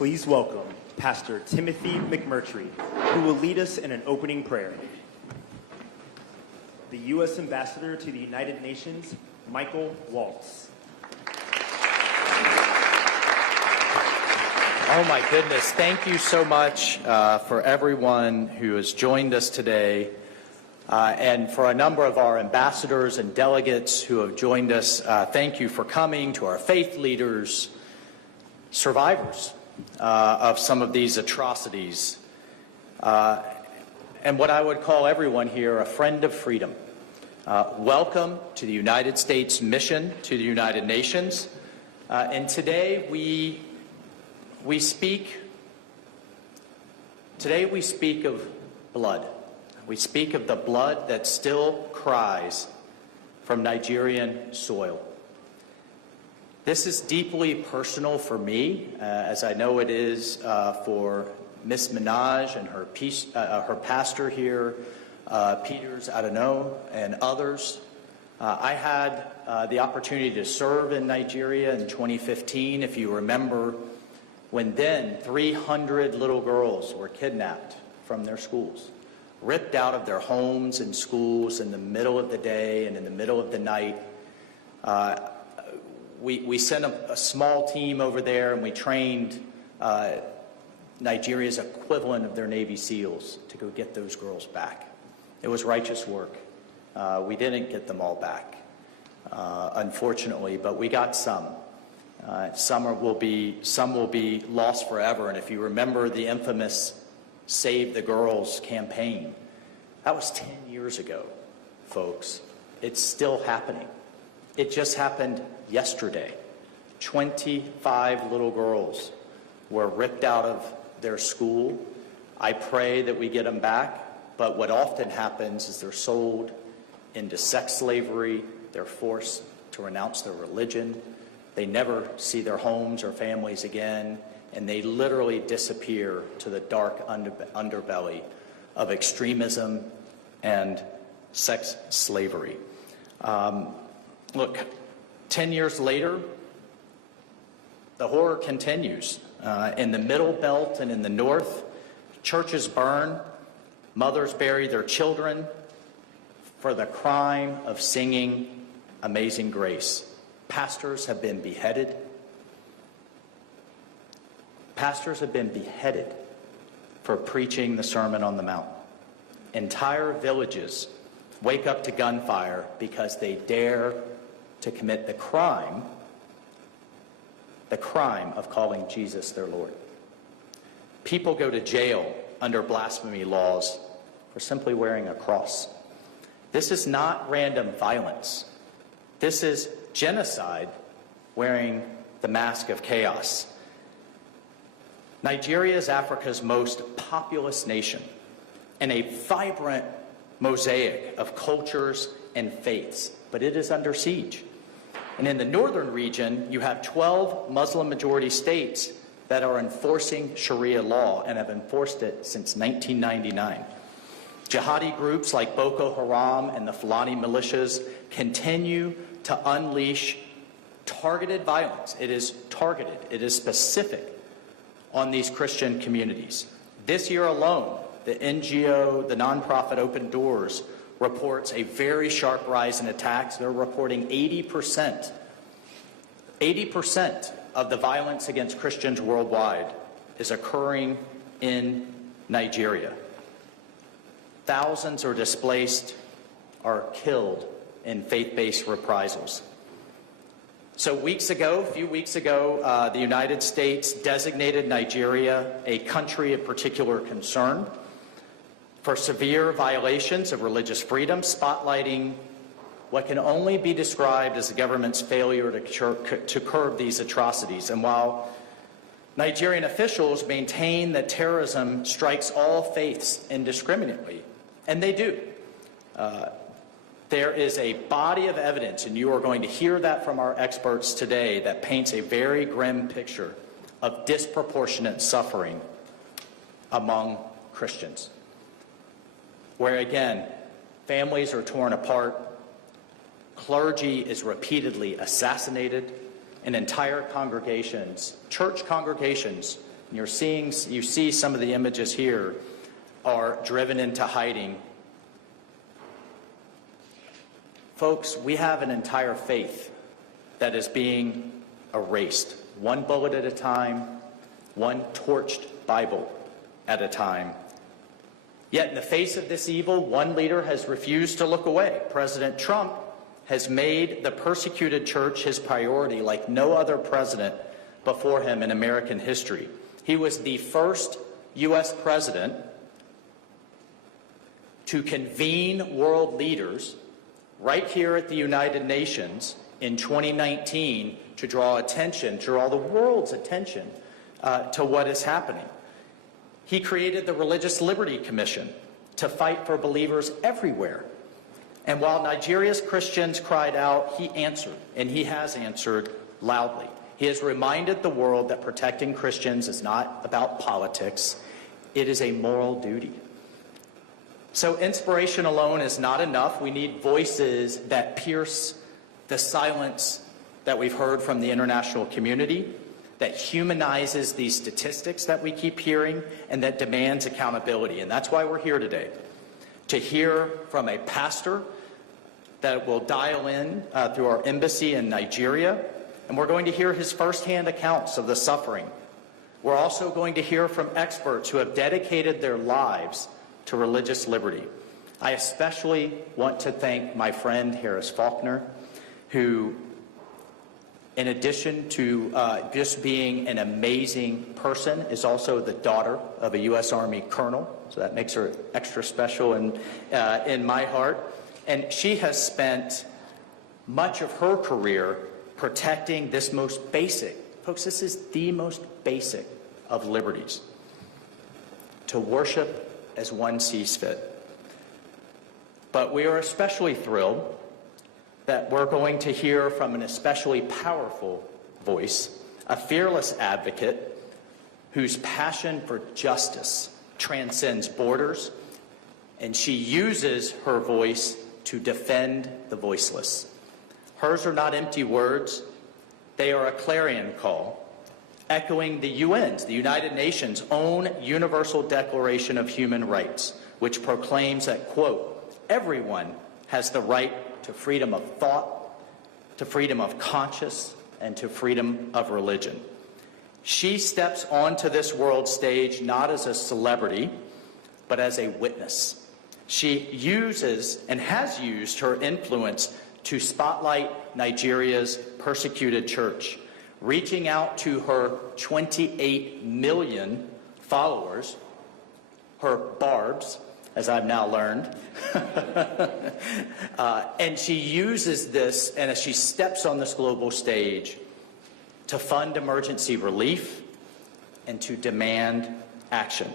Please welcome Pastor Timothy McMurtry, who will lead us in an opening prayer. The U.S. Ambassador to the United Nations, Michael Waltz. Oh my goodness, thank you so much for everyone who has joined us today and for a number of our ambassadors and delegates who have joined us. Thank you for coming, to our faith leaders, survivors of some of these atrocities, and what I would call everyone here a friend of freedom. Welcome to the United States mission to the United Nations. And today we speak of blood. We speak of the blood that still cries from Nigerian soil. This is deeply personal for me, as I know it is for Miss Minaj and her pastor here, Peters Adano, and others. I had the opportunity to serve in Nigeria in 2015, if you remember, when then 300 little girls were kidnapped from their schools, ripped out of their homes and schools in the middle of the day and in the middle of the night. We sent a small team over there, and we trained Nigeria's equivalent of their Navy SEALs to go get those girls back. It was righteous work. We didn't get them all back, unfortunately, but we got some. Some will be lost forever. And if you remember the infamous Save the Girls campaign, that was 10 years ago, folks. It's still happening. It just happened yesterday. 25 little girls were ripped out of their school. I pray that we get them back, but what often happens is they're sold into sex slavery. They're forced to renounce their religion. They never see their homes or families again, and they literally disappear to the dark underbelly of extremism and sex slavery. Look, 10 years later, the horror continues. In the Middle Belt and in the North, churches burn, mothers bury their children for the crime of singing Amazing Grace. Pastors have been beheaded. Pastors have been beheaded for preaching the Sermon on the Mount. Entire villages wake up to gunfire because they dare to commit the crime of calling Jesus their Lord. People go to jail under blasphemy laws for simply wearing a cross. This is not random violence. This is genocide wearing the mask of chaos. Nigeria is Africa's most populous nation and a vibrant mosaic of cultures and faiths, but it is under siege. And in the northern region, you have 12 Muslim-majority states that are enforcing Sharia law and have enforced it since 1999. Jihadi groups like Boko Haram and the Fulani militias continue to unleash targeted violence. It is targeted. It is specific on these Christian communities. This year alone, the NGO, the nonprofit Open Doors, reports a very sharp rise in attacks. They're reporting 80% of the violence against Christians worldwide is occurring in Nigeria. Thousands are displaced, are killed in faith-based reprisals. So a few weeks ago, the United States designated Nigeria a country of particular concern for severe violations of religious freedom, spotlighting what can only be described as the government's failure to curb these atrocities. And while Nigerian officials maintain that terrorism strikes all faiths indiscriminately, and they do, there is a body of evidence, and you are going to hear that from our experts today, that paints a very grim picture of disproportionate suffering among Christians, where again, families are torn apart, clergy is repeatedly assassinated, and entire congregations, church congregations, you see some of the images here, are driven into hiding. Folks, we have an entire faith that is being erased, one bullet at a time, one torched Bible at a time. Yet in the face of this evil, one leader has refused to look away. President Trump has made the persecuted church his priority like no other president before him in American history. He was the first U.S. president to convene world leaders right here at the United Nations in 2019 to draw the world's attention to what is happening. He created the Religious Liberty Commission to fight for believers everywhere. And while Nigeria's Christians cried out, he answered, and he has answered loudly. He has reminded the world that protecting Christians is not about politics, it is a moral duty. So inspiration alone is not enough. We need voices that pierce the silence that we've heard from the international community, that humanizes these statistics that we keep hearing, and that demands accountability. And that's why we're here today, to hear from a pastor that will dial in through our embassy in Nigeria, and we're going to hear his firsthand accounts of the suffering. We're also going to hear from experts who have dedicated their lives to religious liberty. I especially want to thank my friend Harris Faulkner, who, in addition to just being an amazing person, is also the daughter of a U.S. Army colonel, so that makes her extra special in my heart. And she has spent much of her career protecting this most basic, folks, this is the most basic of liberties, to worship as one sees fit. But we are especially thrilled that we're going to hear from an especially powerful voice, a fearless advocate whose passion for justice transcends borders, and she uses her voice to defend the voiceless. Hers are not empty words, they are a clarion call, echoing the UN's, the United Nations' own Universal Declaration of Human Rights, which proclaims that, quote, everyone has the right to freedom of thought, to freedom of conscience, and to freedom of religion. She steps onto this world stage not as a celebrity, but as a witness. She uses and has used her influence to spotlight Nigeria's persecuted church, reaching out to her 28 million followers, her Barbs, as I've now learned. And she uses this, and as she steps on this global stage, to fund emergency relief and to demand action.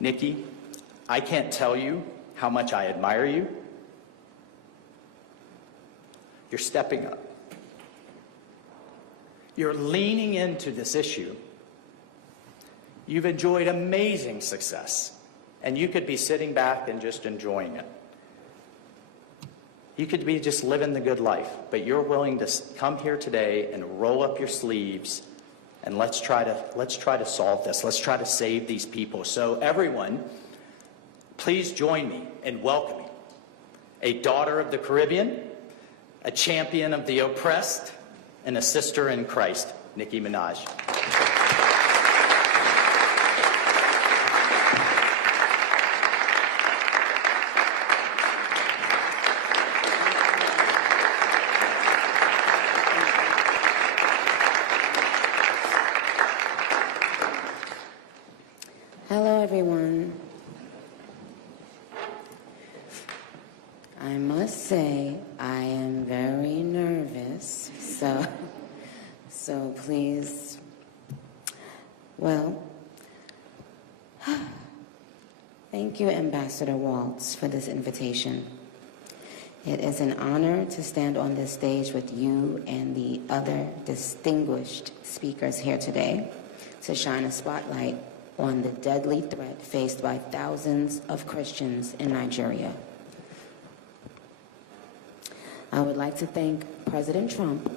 Nicki, I can't tell you how much I admire you. You're stepping up. You're leaning into this issue. You've enjoyed amazing success, and you could be sitting back and just enjoying it. You could be just living the good life, but you're willing to come here today and roll up your sleeves, and let's try to solve this. Let's try to save these people. So everyone, please join me in welcoming a daughter of the Caribbean, a champion of the oppressed, and a sister in Christ, Nicki Minaj. Hello, everyone. I must say I am very nervous, so please, well, thank you, Ambassador Waltz, for this invitation. It is an honor to stand on this stage with you and the other distinguished speakers here today to shine a spotlight on the deadly threat faced by thousands of Christians in Nigeria. I would like to thank President Trump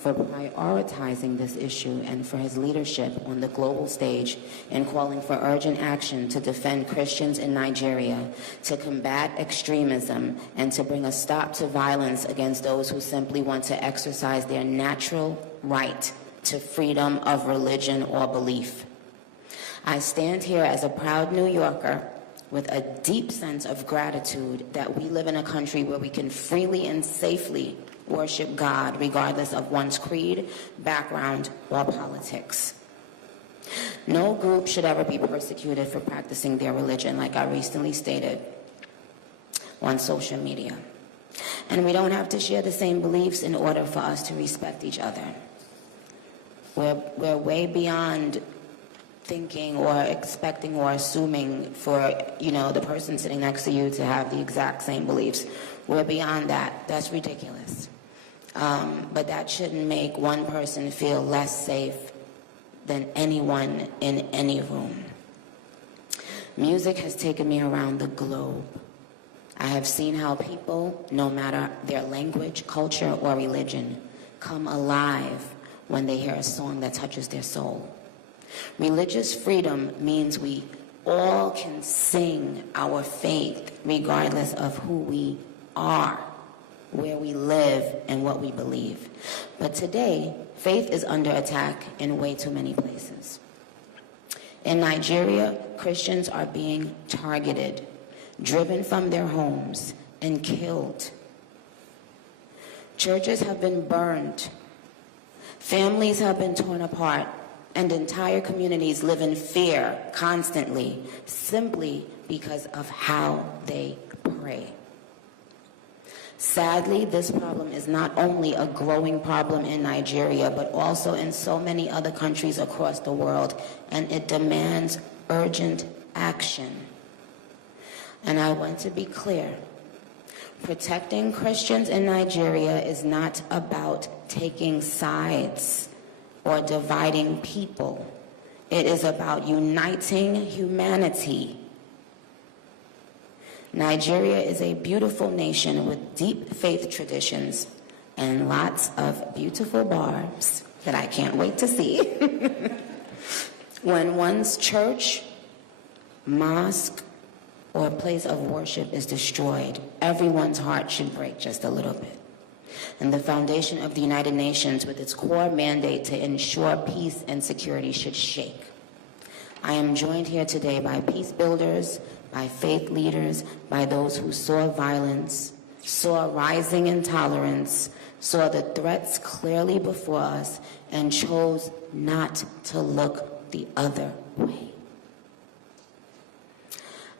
for prioritizing this issue and for his leadership on the global stage in calling for urgent action to defend Christians in Nigeria, to combat extremism, and to bring a stop to violence against those who simply want to exercise their natural right to freedom of religion or belief. I stand here as a proud New Yorker with a deep sense of gratitude that we live in a country where we can freely and safely worship God regardless of one's creed, background, or politics. No group should ever be persecuted for practicing their religion, like I recently stated on social media. And we don't have to share the same beliefs in order for us to respect each other. We're way beyond thinking or expecting or assuming for, the person sitting next to you to have the exact same beliefs. We're beyond that. That's ridiculous. But that shouldn't make one person feel less safe than anyone in any room. Music has taken me around the globe. I have seen how people, no matter their language, culture, or religion, come alive when they hear a song that touches their soul. Religious freedom means we all can sing our faith regardless of who we are, where we live, and what we believe. But today, faith is under attack in way too many places. In Nigeria, Christians are being targeted, driven from their homes, and killed. Churches have been burned. Families have been torn apart, and entire communities live in fear constantly, simply because of how they pray. Sadly, this problem is not only a growing problem in Nigeria, but also in so many other countries across the world, and it demands urgent action. And I want to be clear. Protecting Christians in Nigeria is not about taking sides or dividing people. It is about uniting humanity. Nigeria is a beautiful nation with deep faith traditions and lots of beautiful barbs that I can't wait to see. When one's church, mosque, or place of worship is destroyed, everyone's heart should break just a little bit. And the foundation of the United Nations, with its core mandate to ensure peace and security, should shake. I am joined here today by peace builders, by faith leaders, by those who saw violence, saw rising intolerance, saw the threats clearly before us, and chose not to look the other way.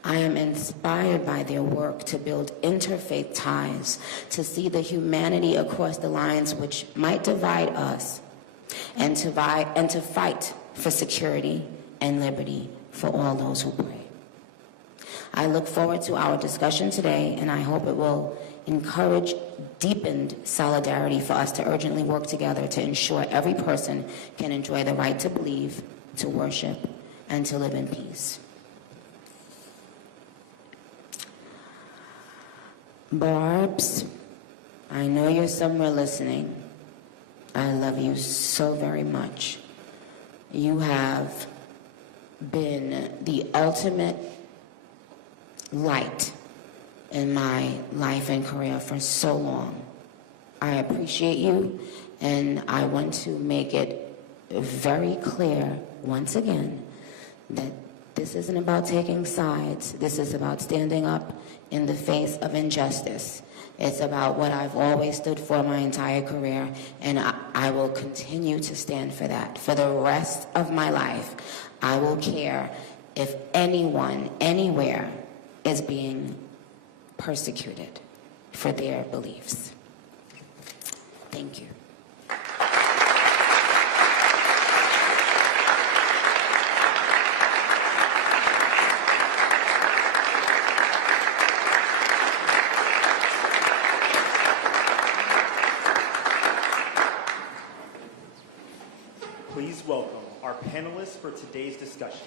I am inspired by their work to build interfaith ties, to see the humanity across the lines which might divide us, and to fight for security and liberty for all those who pray. I look forward to our discussion today, and I hope it will encourage deepened solidarity for us to urgently work together to ensure every person can enjoy the right to believe, to worship, and to live in peace. Barbs, I know you're somewhere listening. I love you so very much. You have been the ultimate light in my life and career for so long. I appreciate you, and I want to make it very clear once again that this isn't about taking sides. This is about standing up in the face of injustice. It's about what I've always stood for my entire career, and I will continue to stand for that. For the rest of my life, I will care if anyone, anywhere, is being persecuted for their beliefs. Thank you. Please welcome our panelists for today's discussion.